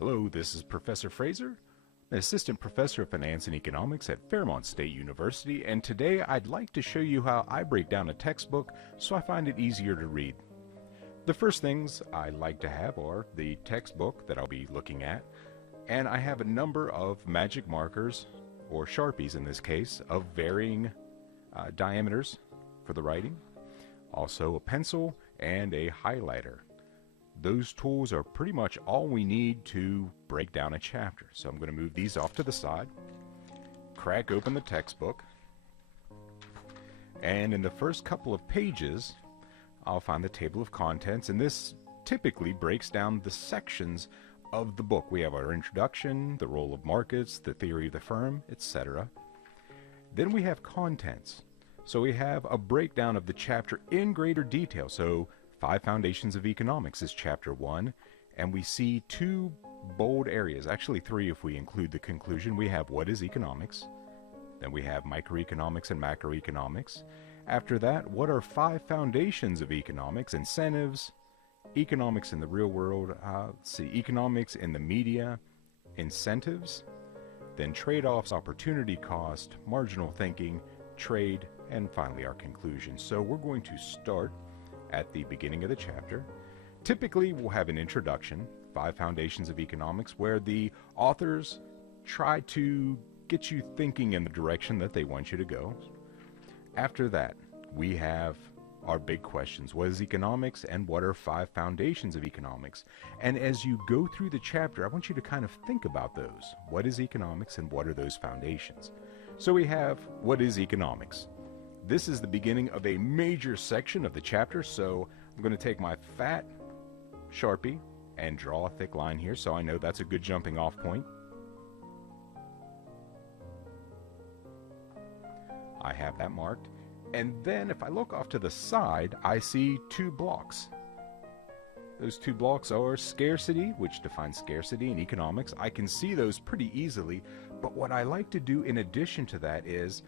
Hello, this is Professor Fraser, an assistant professor of finance and economics at Fairmont State University, and today I'd like to show you how I break down a textbook so I find it easier to read. The first things I like to have are the textbook that I'll be looking at, and I have a number of magic markers, or Sharpies in this case, of varying diameters for the writing, also a pencil and a highlighter. Those tools are pretty much all we need to break down a chapter. So I'm going to move these off to the side, crack open the textbook, and in the first couple of pages I'll find the table of contents, and this typically breaks down the sections of the book. We have our introduction, the role of markets, the theory of the firm, etc. Then we have contents. So we have a breakdown of the chapter in greater detail. So 5 Foundations of Economics is Chapter 1, and we see 2 bold areas, actually 3 if we include the conclusion. We have what is economics, then we have microeconomics and macroeconomics. After that, what are 5 foundations of economics? Incentives, economics in the real world, economics in the media, incentives, then trade-offs, opportunity cost, marginal thinking, trade, and finally our conclusion. So we're going to start at the beginning of the chapter. Typically we'll have an introduction, 5 Foundations of Economics, where the authors try to get you thinking in the direction that they want you to go. After that, we have our big questions. What is economics and what are 5 foundations of economics? And as you go through the chapter, I want you to kind of think about those. What is economics and what are those foundations? So we have what is economics. This is the beginning of a major section of the chapter, so I'm going to take my fat Sharpie and draw a thick line here so I know that's a good jumping off point. I have that marked. And then if I look off to the side, I see 2 blocks. Those 2 blocks are scarcity, which defines scarcity in economics. I can see those pretty easily, but what I like to do in addition to that is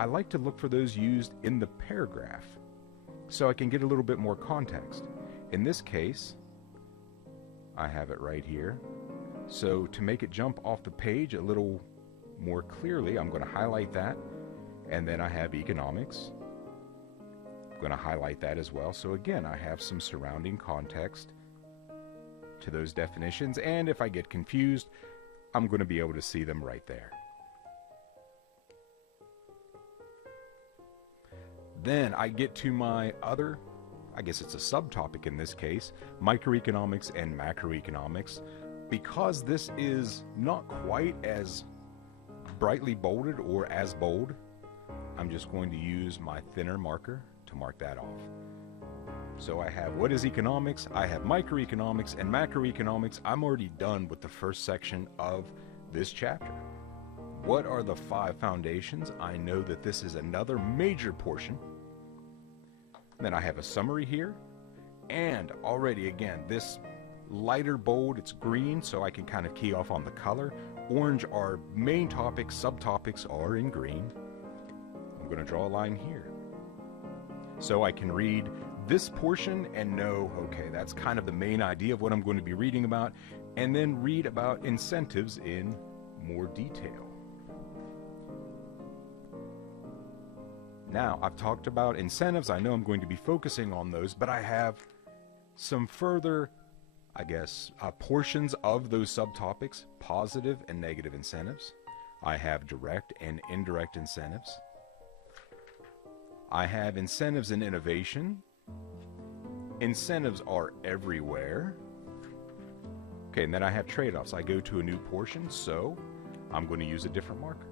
I like to look for those used in the paragraph so I can get a little bit more context. In this case, I have it right here. So to make it jump off the page a little more clearly, I'm going to highlight that, and then I have economics. I'm going to highlight that as well. So again, I have some surrounding context to those definitions, and if I get confused, I'm going to be able to see them right there. Then I get to my other, I guess it's a subtopic in this case, microeconomics and macroeconomics. Because this is not quite as brightly bolded or as bold, I'm just going to use my thinner marker to mark that off. So I have what is economics, I have microeconomics and macroeconomics. I'm already done with the first section of this chapter. What are the 5 foundations? I know that this is another major portion. Then I have a summary here, and already again, this lighter bold, it's green, so I can kind of key off on the color. Orange are main topics, subtopics are in green. I'm going to draw a line here. So I can read this portion and know, okay, that's kind of the main idea of what I'm going to be reading about, and then read about incentives in more detail. Now, I've talked about incentives. I know I'm going to be focusing on those, but I have some further, portions of those subtopics, positive and negative incentives. I have direct and indirect incentives. I have incentives in innovation. Incentives are everywhere. Okay, and then I have trade-offs. I go to a new portion, so I'm going to use a different marker.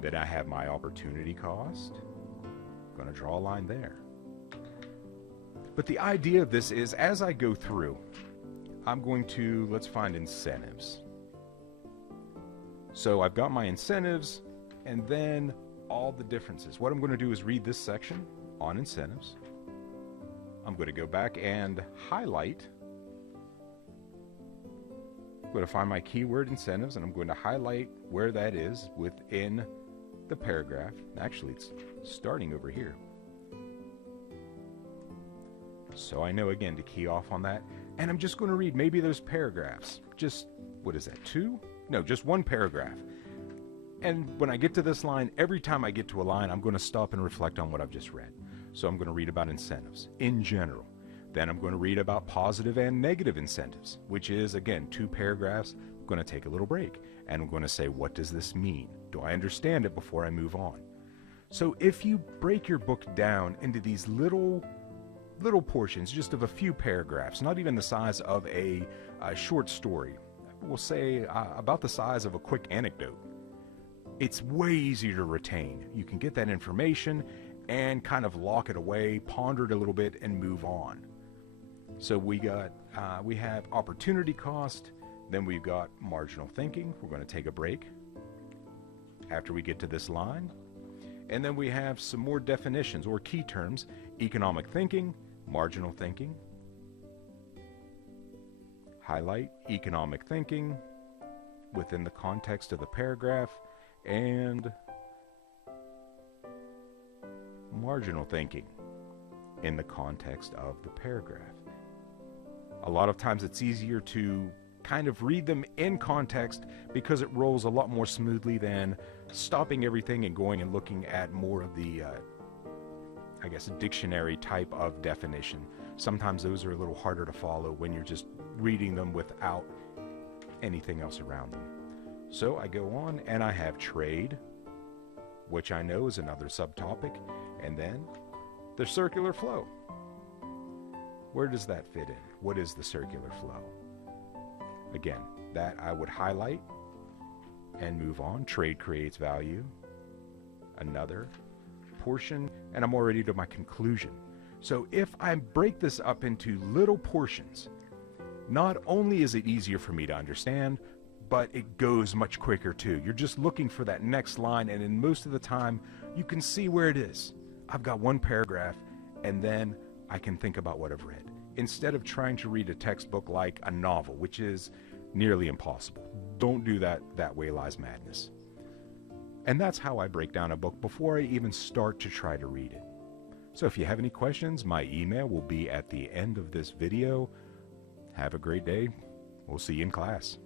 Then I have my opportunity cost. I'm going to draw a line there. But the idea of this is, as I go through, I'm going to, let's find incentives. So I've got my incentives, and then all the differences. What I'm going to do is read this section on incentives. I'm going to go back and highlight. I'm going to find my keyword incentives, and I'm going to highlight where that is within the paragraph. Actually, it's starting over here. So I know again to key off on that. and I'm just going to read maybe those paragraphs. Just, what is that, 2? No, just 1 paragraph. And when I get to this line, every time I get to a line, I'm going to stop and reflect on what I've just read. So I'm going to read about incentives in general. Then I'm going to read about positive and negative incentives, which is, again, 2 paragraphs. I'm going to take a little break, and I'm going to say, what does this mean? Do I understand it before I move on? So if you break your book down into these little portions, just of a few paragraphs, not even the size of a short story, we'll say about the size of a quick anecdote, it's way easier to retain. You can get that information and kind of lock it away, ponder it a little bit, and move on. So we have opportunity cost, then we've got marginal thinking. We're going to take a break after we get to this line. And then we have some more definitions or key terms: economic thinking, marginal thinking. Highlight economic thinking within the context of the paragraph, and marginal thinking in the context of the paragraph. A lot of times it's easier to kind of read them in context because it rolls a lot more smoothly than stopping everything and going and looking at more of the, I guess, dictionary type of definition. Sometimes those are a little harder to follow when you're just reading them without anything else around them. So I go on and I have trade, which I know is another subtopic, and then the circular flow. Where does that fit in? What is the circular flow? Again, that I would highlight and move on. Trade creates value. Another portion, and I'm already to my conclusion. So if I break this up into little portions, not only is it easier for me to understand, but it goes much quicker too. You're just looking for that next line, and in most of the time, you can see where it is. I've got 1 paragraph, and then I can think about what I've read, instead of trying to read a textbook like a novel, which is nearly impossible. Don't do that. That way lies madness. And that's how I break down a book before I even start to try to read it. So if you have any questions, my email will be at the end of this video. Have a great day. We'll see you in class.